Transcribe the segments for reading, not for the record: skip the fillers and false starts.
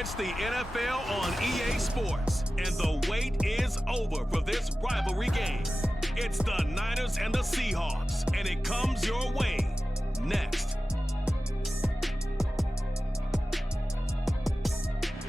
It's the NFL on EA Sports, and the wait is over for this rivalry game. It's the Niners and the Seahawks, and it comes your way next.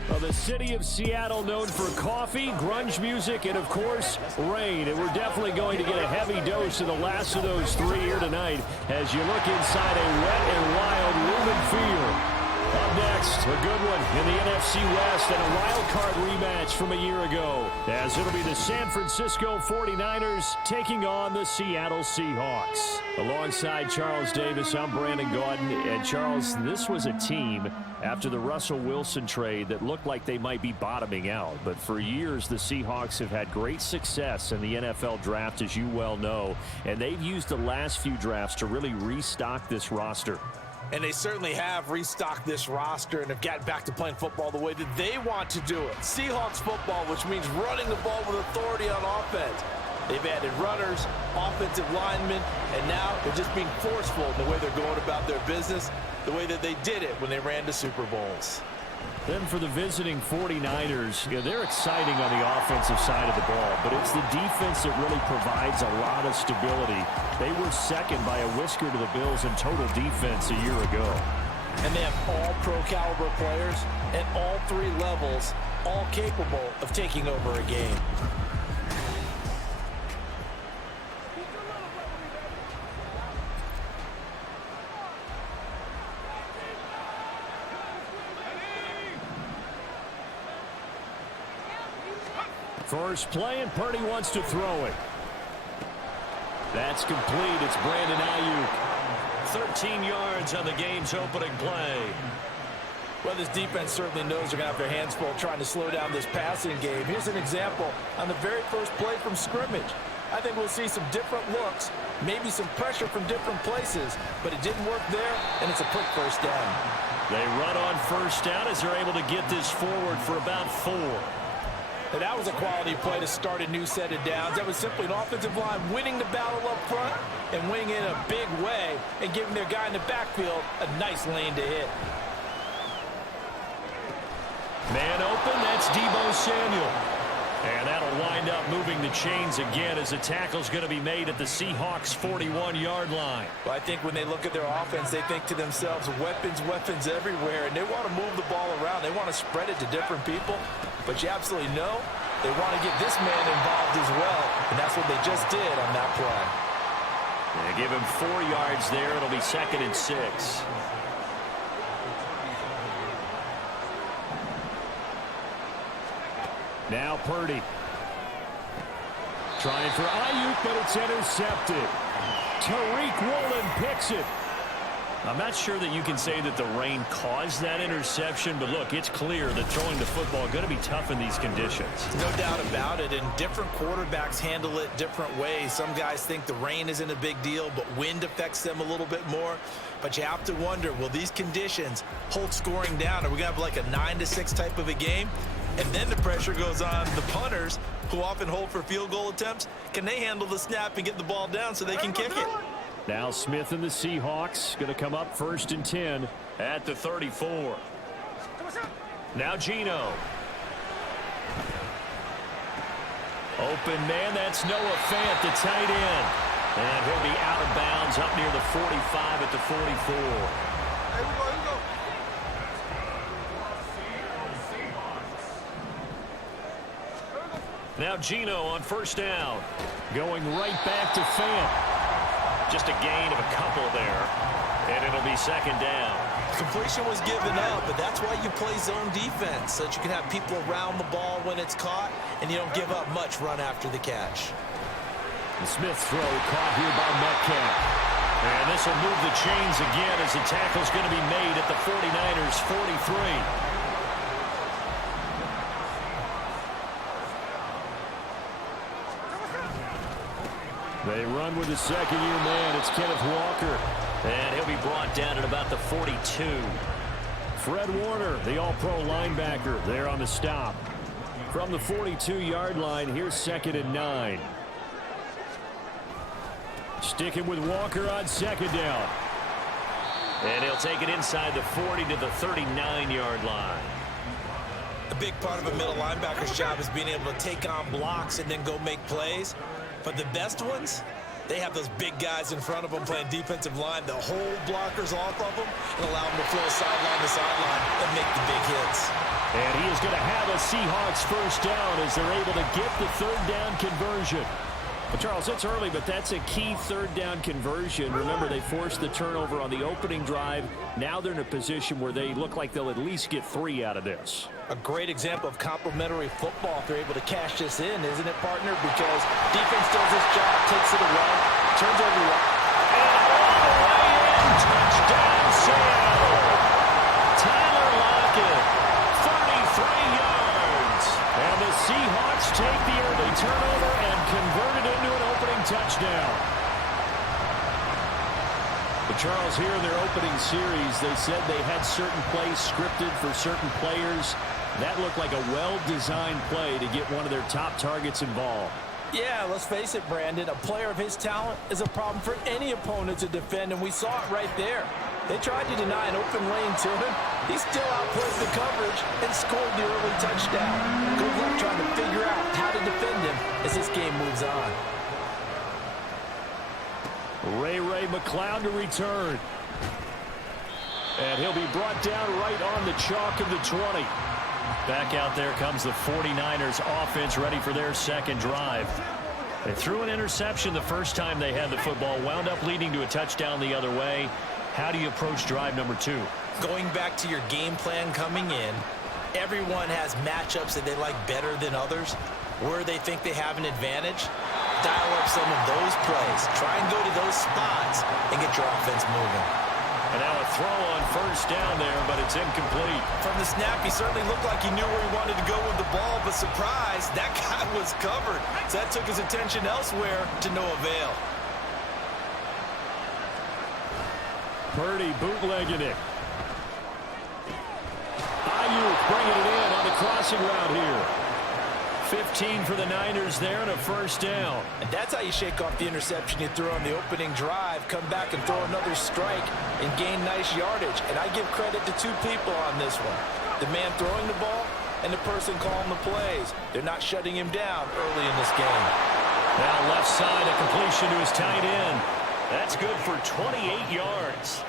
Well, the city of Seattle known for coffee, grunge music, and, of course, rain. And we're definitely going to get a heavy dose of the last of those three here tonight as you look inside a wet and wild Lumen Field. Up next, a good one in the NFC West and a wild card rematch from a year ago, as it'll be the San Francisco 49ers taking on the Seattle Seahawks. Alongside Charles Davis, I'm Brandon Gaudin. And Charles, this was a team after the Russell Wilson trade that looked like they might be bottoming out. But for years, the Seahawks have had great success in the NFL draft, as you well know. And they've used the last few drafts to really restock this roster. And they certainly have restocked this roster and have gotten back to playing football the way that they want to do it. Seahawks football, which means running the ball with authority on offense. They've added runners, offensive linemen, and now they're just being forceful in the way they're going about their business, the way that they did it when they ran to Super Bowls. Then for the visiting 49ers, they're exciting on the offensive side of the ball, but it's the defense that really provides a lot of stability. They were second by a whisker to the Bills in total defense a year ago. And they have all pro-caliber players at all three levels, all capable of taking over a game. First play, and Purdy wants to throw it. That's complete. It's Brandon Ayuk. 13 yards on the game's opening play. Well, this defense certainly knows they're going to have their hands full trying to slow down this passing game. Here's an example on the very first play from scrimmage. I think we'll see some different looks, maybe some pressure from different places, but it didn't work there, and it's a quick first down. They run on first down as they're able to get this forward for about 4. And that was a quality play to start a new set of downs. That was simply an offensive line winning the battle up front and winning in a big way and giving their guy in the backfield a nice lane to hit. Man open, that's Deebo Samuel. And that'll wind up moving the chains again as the tackle's going to be made at the Seahawks' 41-yard line. Well, I think when they look at their offense, they think to themselves, weapons, weapons everywhere, and they want to move the ball around. They want to spread it to different people. But you absolutely know they want to get this man involved as well, and that's what they just did on that play. They give him 4 yards there. It'll be 2nd and 6. Now Purdy. Trying for Ayuk, but it's intercepted. Tariq Woolen picks it. I'm not sure that you can say that the rain caused that interception, but look, it's clear that throwing the football is going to be tough in these conditions. No doubt about it, and different quarterbacks handle it different ways. Some guys think the rain isn't a big deal, but wind affects them a little bit more. But you have to wonder, will these conditions hold scoring down? Are we going to have like a 9-6 type of a game? And then the pressure goes on the punters, who often hold for field goal attempts. Can they handle the snap and get the ball down so they can kick it? Now Smith and the Seahawks going to come up 1st and 10 at the 34. Now Geno. Open man, that's Noah Fant, the tight end. And he'll be out of bounds up near the 45 at the 44. Here we go. Now Geno on 1st down. Going right back to Fant. Just a gain of a couple there. And it'll be 2nd down. Completion was given up, but that's why you play zone defense, so that you can have people around the ball when it's caught, and you don't give up much run after the catch. The Smith throw caught here by Metcalf. And this will move the chains again as the tackle's going to be made at the 49ers' 43. They run with the second-year man. It's Kenneth Walker. And he'll be brought down at about the 42. Fred Warner, the all-pro linebacker, there on the stop. From the 42-yard line, here's 2nd and 9. Sticking with Walker on 2nd down. And he'll take it inside the 40 to the 39-yard line. big part of a middle linebacker's job is being able to take on blocks and then go make plays. But the best ones, they have those big guys in front of them playing defensive line that hold blockers off of them and allow them to flow sideline to sideline and make the big hits. And he is going to have a Seahawks first down as they're able to get the third down conversion. Well, Charles, it's early, but that's a key third down conversion. Remember, they forced the turnover on the opening drive. Now they're in a position where they look like they'll at least get 3 out of this. A great example of complementary football if they're able to cash this in, isn't it, partner? Because defense does its job, takes it away, turns over the and all the way in, touchdown Seattle. Tyler Lockett, 33 yards. And the Seahawks take the early turnover and convert it into an opening touchdown. But Charles, here in their opening series, they said they had certain plays scripted for certain players. That looked like a well-designed play to get one of their top targets involved. Yeah, let's face it, Brandon. A player of his talent is a problem for any opponent to defend, and we saw it right there. They tried to deny an open lane to him. He still outplayed the coverage and scored the early touchdown. Good luck trying to figure out how to defend him as this game moves on. Ray McCloud to return. And he'll be brought down right on the chalk of the 20. Back out there comes the 49ers offense ready for their second drive. They threw an interception the first time they had the football, wound up leading to a touchdown the other way. How do you approach drive number 2? Going back to your game plan coming in, everyone has matchups that they like better than others. Where they think they have an advantage, dial up some of those plays. Try and go to those spots and get your offense moving. And now a throw on first down there, but it's incomplete. From the snap, he certainly looked like he knew where he wanted to go with the ball, but surprise, that guy was covered. So that took his attention elsewhere to no avail. Purdy bootlegging it. Ayuk bringing it in on the crossing route here. 15 for the Niners there and a first down. And that's how you shake off the interception you threw on the opening drive, come back and throw another strike and gain nice yardage. And I give credit to 2 people on this one. The man throwing the ball and the person calling the plays. They're not shutting him down early in this game. Now left side, a completion to his tight end. That's good for 28 yards.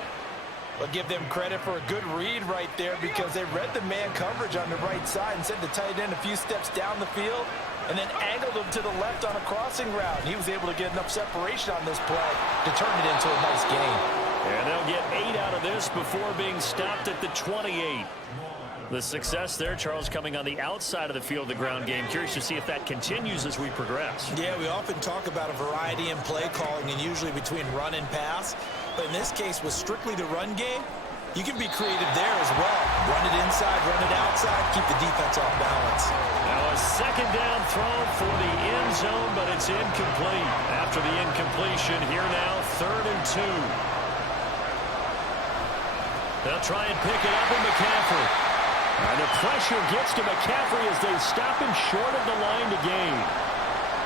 I'll give them credit for a good read right there because they read the man coverage on the right side and sent the tight end a few steps down the field and then angled him to the left on a crossing route. And he was able to get enough separation on this play to turn it into a nice game. And they'll get 8 out of this before being stopped at the 28. The success there, Charles, coming on the outside of the field, the ground game. Curious to see if that continues as we progress. Yeah, we often talk about a variety in play calling and usually between run and pass. But in this case, with strictly the run game, you can be creative there as well. Run it inside, run it outside, keep the defense off balance. Now a second down throw for the end zone, but it's incomplete. After the incompletion, here now, 3rd and 2. They'll try and pick it up with McCaffrey. And the pressure gets to McCaffrey as they stop him short of the line to gain.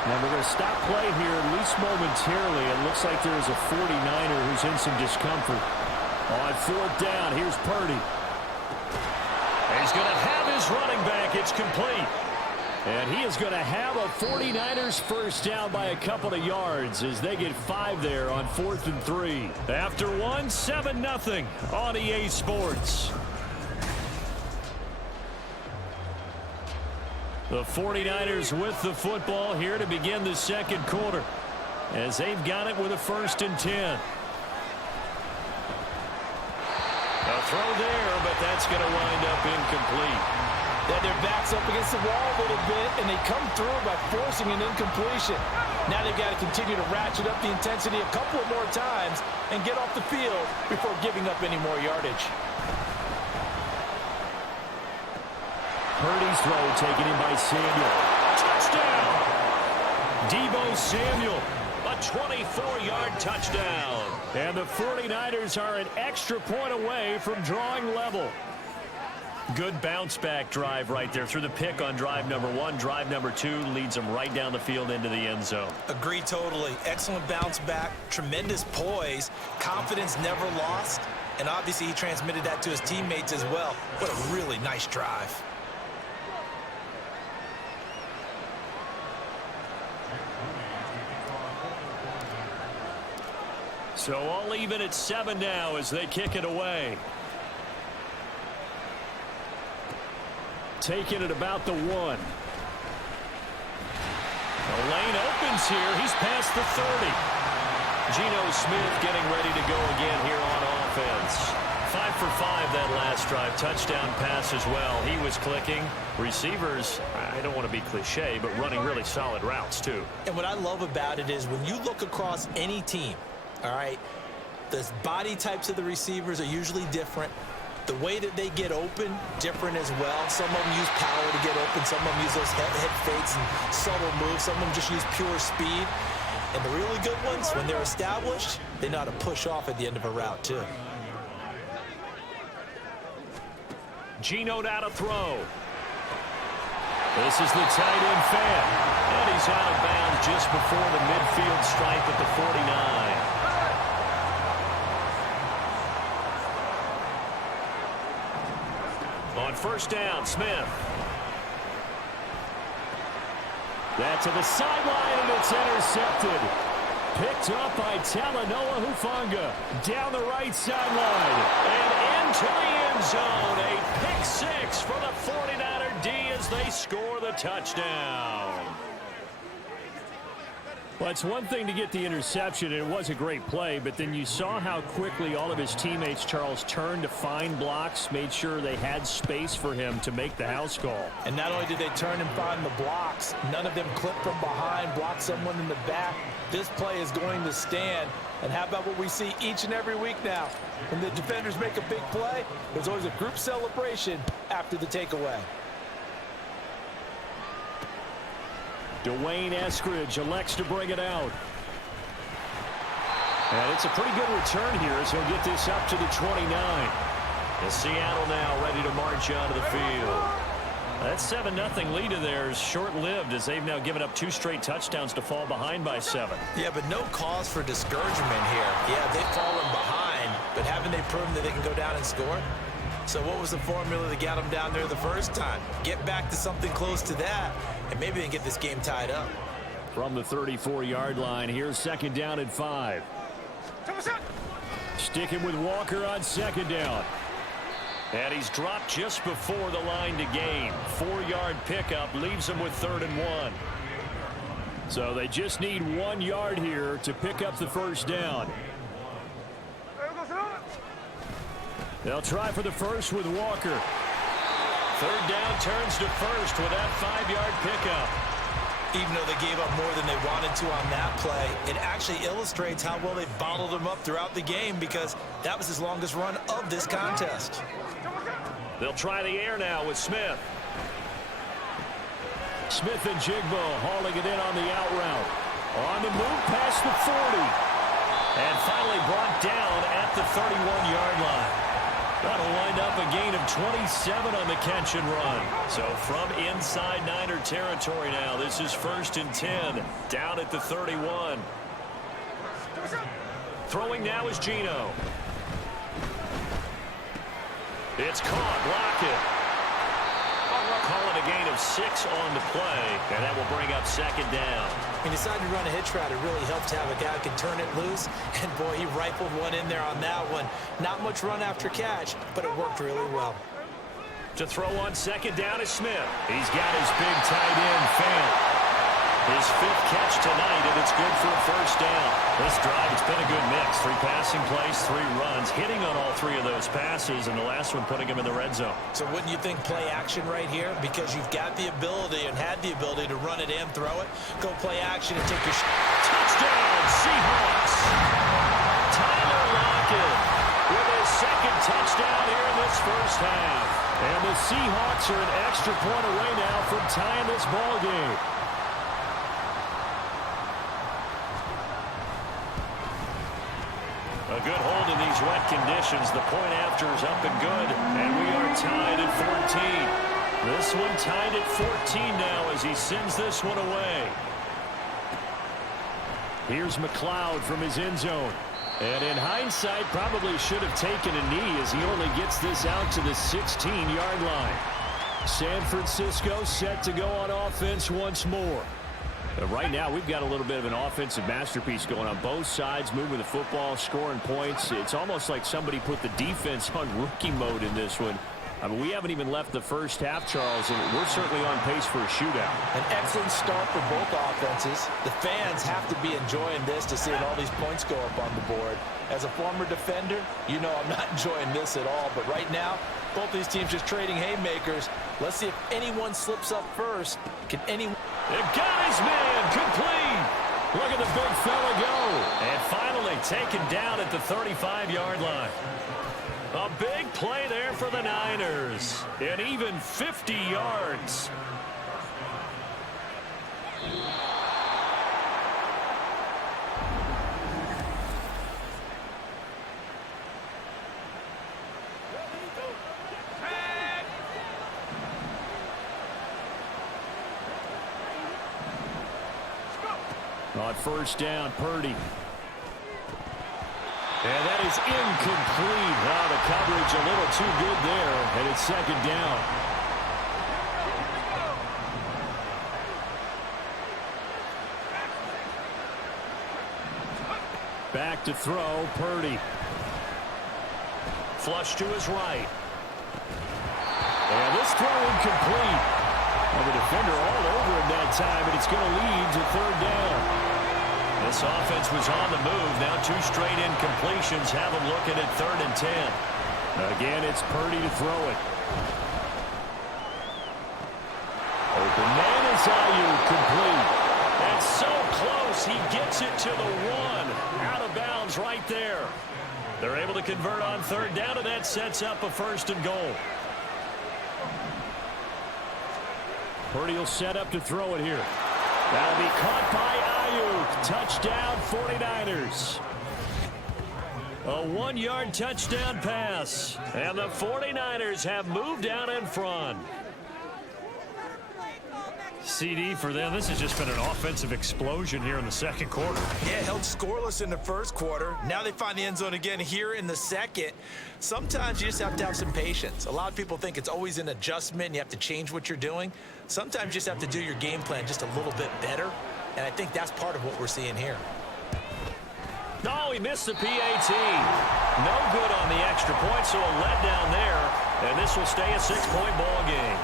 Now we're going to stop play here, at least momentarily. It looks like there is a 49er who's in some discomfort. On 4th down, here's Purdy. He's going to have his running back. It's complete. And he is going to have a 49ers first down by a couple of yards as they get 5 there on 4th and 3. After 1, 7-0 on EA Sports. The 49ers with the football here to begin the second quarter as they've got it with a 1st and 10. A throw there, but that's going to wind up incomplete. Then their backs up against the wall a little bit, and they come through by forcing an incompletion. Now they've got to continue to ratchet up the intensity a couple of more times and get off the field before giving up any more yardage. Purdy's throw taken in by Samuel. Touchdown! Deebo Samuel, a 24-yard touchdown. And the 49ers are an extra point away from drawing level. Good bounce-back drive right there through the pick on drive number 1. Drive number 2 leads them right down the field into the end zone. Agree totally. Excellent bounce back, tremendous poise, confidence never lost, and obviously he transmitted that to his teammates as well. What a really nice drive. So all even at 7 now as they kick it away. Taking it about the 1. The lane opens here. He's past the 30. Geno Smith getting ready to go again here on offense. 5 for 5 that last drive. Touchdown pass as well. He was clicking. Receivers, I don't want to be cliche, but running really solid routes too. And what I love about it is when you look across any team, all right, the body types of the receivers are usually different. The way that they get open, different as well. Some of them use power to get open. Some of them use those head fakes and subtle moves. Some of them just use pure speed. And the really good ones, when they're established, they know how to push off at the end of a route too. Geno now to throw. This is the tight end fan. And he's out of bounds just before the midfield stripe at the 49. On first down, Smith. That to the sideline, and it's intercepted. Picked up by Talanoa Hufanga. Down the right sideline. And into the end zone. A pick 6 for the 49er D as they score the touchdown. Well, it's one thing to get the interception, and it was a great play, but then you saw how quickly all of his teammates, Charles, turned to find blocks, made sure they had space for him to make the house call. And not only did they turn and find the blocks, none of them clipped from behind, blocked someone in the back. This play is going to stand. And how about what we see each and every week now? When the defenders make a big play, there's always a group celebration after the takeaway. Dwayne Eskridge elects to bring it out. And it's a pretty good return here as he'll get this up to the 29. And Seattle now ready to march onto the field. That 7-0 lead of theirs short-lived as they've now given up 2 straight touchdowns to fall behind by 7. Yeah, but no cause for discouragement here. Yeah, they've fallen behind, but haven't they proven that they can go down and score? So what was the formula that got them down there the first time? Get back to something close to that, and maybe they can get this game tied up. From the 34-yard line, here's second down and 5. Sticking with Walker on second down. And he's dropped just before the line to gain. 4-yard pickup leaves him with 3rd and 1. So they just need 1 yard here to pick up the first down. They'll try for the first with Walker. 3rd down turns to first with that 5-yard pickup. Even though they gave up more than they wanted to on that play, it actually illustrates how well they bottled them up throughout the game because that was his longest run of this contest. They'll try the air now with Smith. Smith and Jigbo hauling it in on the out route. On the move past the 40. And finally brought down at the 31-yard line. That'll wind up a gain of 27 on the catch and run. So from inside Niner territory now, this is 1st and 10, down at the 31. Throwing now is Geno. It's caught, Lockett. Calling a gain of 6 on the play, and that will bring up second down. He decided to run a hitch route. It really helped to have a guy who can turn it loose. And, boy, he rifled one in there on that one. Not much run after catch, but it worked really well. To throw on second down is Smith. He's got his big tight end, Fant. His 5th catch tonight, and it's good for a first down. This drive, it's been a good mix. 3 passing plays, 3 runs, hitting on all 3 of those passes, and the last one putting him in the red zone. So wouldn't you think play action right here? Because you've got the ability and had the ability to run it and throw it. Go play action and take your shot. Touchdown, Seahawks! Tyler Lockett with his 2nd touchdown here in this first half. And the Seahawks are an extra point away now from tying this ball game. A good hold in these wet conditions. The point after is up and good, and we are tied at 14. This one tied at 14 now as he sends this one away. Here's McLeod from his end zone. And in hindsight, probably should have taken a knee as he only gets this out to the 16-yard line. San Francisco set to go on offense once more. Right now, we've got a little bit of an offensive masterpiece going on both sides, moving the football, scoring points. It's almost like somebody put the defense on rookie mode in this one. I mean, we haven't even left the first half, Charles, and we're certainly on pace for a shootout. An excellent start for both offenses. The fans have to be enjoying this to see all these points go up on the board. As a former defender, you know I'm not enjoying this at all. But right now, both these teams just trading haymakers. Let's see if anyone slips up first. Can anyone... They've got his man complete. Look at the big fella go. And finally taken down at the 35-yard line. A big play there for the Niners. And even 50 yards. On first down, Purdy. And that is incomplete. Oh, the coverage a little too good there, and it's second down. Back to throw, Purdy. Flush to his right. And this throw incomplete. Well, the defender all over him that time, and it's going to lead to third down. This offense was on the move. Now 2 straight incompletions have them looking at 3rd and 10. Again, it's Purdy to throw it. Open man is Ayuk, complete. That's so close. He gets it to the 1. Out of bounds right there. They're able to convert on 3rd down, and that sets up a 1st and goal. Purdy will set up to throw it here. That'll be caught by Ayuk. Touchdown, 49ers. A 1-yard touchdown pass. And the 49ers have moved out in front. CD for them. This has just been an offensive explosion here in the second quarter. Yeah, held scoreless in the first quarter. Now they find the end zone again here in the second. Sometimes you just have to have some patience. A lot of people think it's always an adjustment and you have to change what you're doing. Sometimes you just have to do your game plan just a little bit better. And I think that's part of what we're seeing here. No, he missed the PAT. No good on the extra point, so a letdown there. And this will stay a 6-point ball game.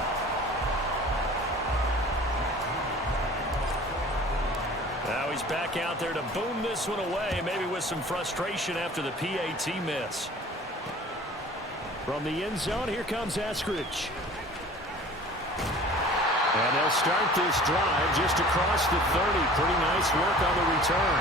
Now he's back out there to boom this one away, maybe with some frustration after the PAT miss. From the end zone, here comes Eskridge. And they'll start this drive just across the 30. Pretty nice work on the return.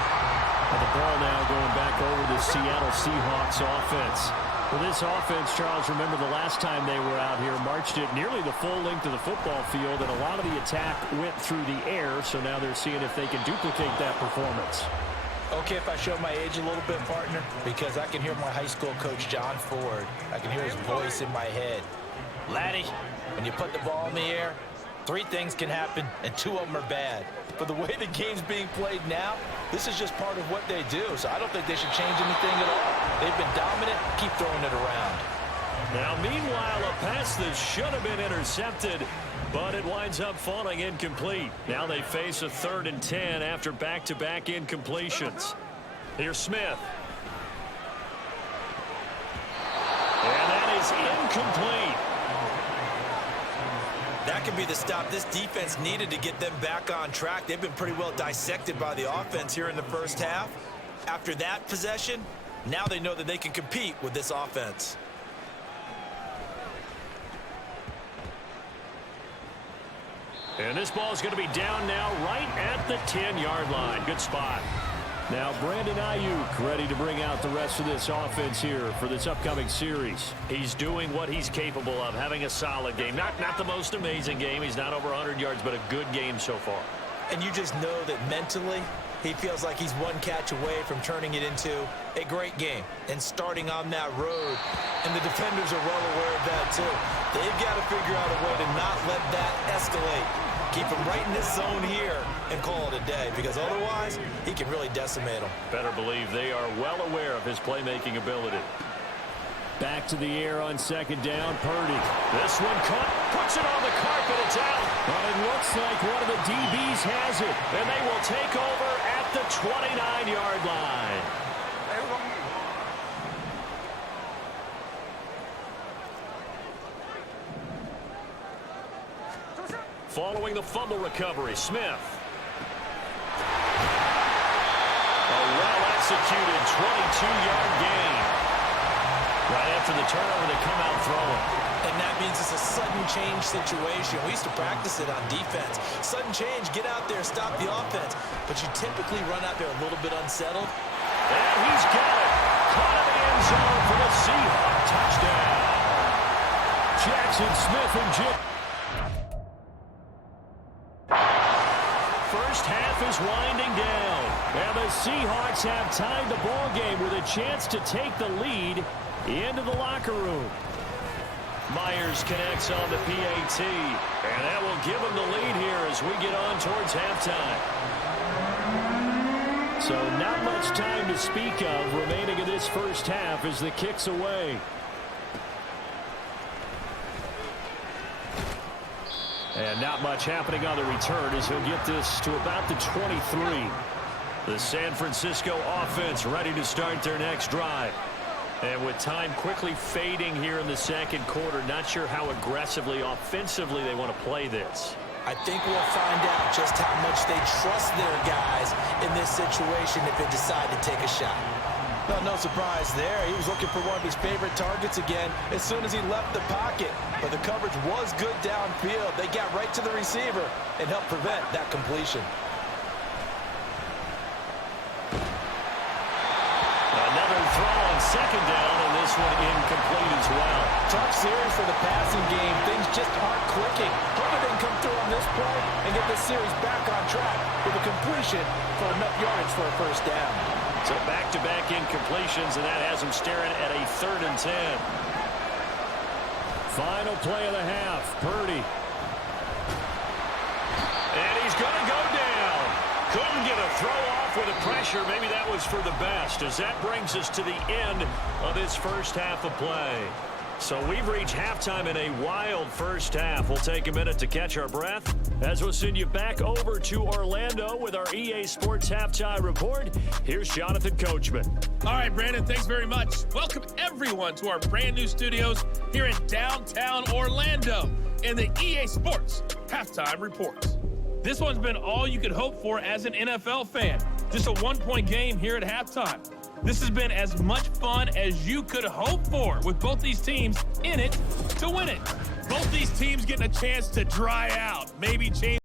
And the ball now going back over the Seattle Seahawks offense. For this offense, Charles, remember the last time they were out here, marched it nearly the full length of the football field, and a lot of the attack went through the air, so now they're seeing if they can duplicate that performance. Okay, if I show my age a little bit, partner, because I can hear my high school coach, John Ford. I can hear his voice in my head. Laddie, when you put the ball in the air, 3 things can happen, and 2 of them are bad. But the way the game's being played now, this is just part of what they do. So I don't think they should change anything at all. They've been dominant. Keep throwing it around. Now, meanwhile, a pass that should have been intercepted, but it winds up falling incomplete. Now they face a 3rd and 10 after back-to-back incompletions. Here's Smith. And that is incomplete. That could be the stop this defense needed to get them back on track. They've been pretty well dissected by the offense here in the first half. After that possession, now they know that they can compete with this offense. And this ball is going to be down now right at the 10-yard line. Good spot. Now Brandon Ayuk ready to bring out the rest of this offense here for this upcoming series. He's doing what he's capable of, having a solid game. Not the most amazing game. He's not over 100 yards, but a good game so far. And you just know that mentally, he feels like he's one catch away from turning it into a great game and starting on that road. And the defenders are well aware of that, too. They've got to figure out a way to not let that escalate. Keep him right in this zone here and call it a day, because otherwise he can really decimate them. Better believe they are well aware of his playmaking ability. Back to the air on second down. Purdy. This one caught. Puts it on the carpet. It's out. But it looks like one of the DBs has it. And they will take over at the 29-yard line. Following the fumble recovery, Smith. A well-executed 22-yard gain. Right after the turnover, they come out throwing. And that means it's a sudden change situation. We used to practice it on defense. Sudden change, get out there, stop the offense. But you typically run out there a little bit unsettled. And he's got it. Caught in the end zone for the Seahawks touchdown. Jackson Smith and Jim. First half is winding down. And the Seahawks have tied the ball game with a chance to take the lead into the locker room. Myers connects on the PAT, and that will give him the lead here as we get on towards halftime. So not much time to speak of remaining in this first half as the kick's away. And not much happening on the return as he'll get this to about the 23. The San Francisco offense ready to start their next drive. And with time quickly fading here in the second quarter, not sure how aggressively, offensively they want to play this. I think we'll find out just how much they trust their guys in this situation if they decide to take a shot. Well, no surprise there. He was looking for one of his favorite targets again as soon as he left the pocket. But the coverage was good downfield. They got right to the receiver and helped prevent that completion. Another throw on second down, and this one incomplete as well. Tough series for the passing game. Things just aren't clicking. Hope they can come through on this play and get this series back on track with a completion for enough yardage for a first down. So back-to-back incompletions, and that has him staring at a 3rd and 10. Final play of the half. Purdy. And he's going to go down. Couldn't get a throw off with the pressure. Maybe that was for the best, as that brings us to the end of this first half of play. So we've reached halftime in a wild first half. We'll take a minute to catch our breath as we'll send you back over to Orlando with our EA Sports Halftime Report. Here's Jonathan Coachman. All right, Brandon, thanks very much. Welcome, everyone, to our brand new studios here in downtown Orlando in the EA Sports Halftime Report. This one's been all you could hope for as an NFL fan. Just a one-point game here at halftime. This has been as much fun as you could hope for, with both these teams in it to win it. Both these teams getting a chance to dry out, maybe change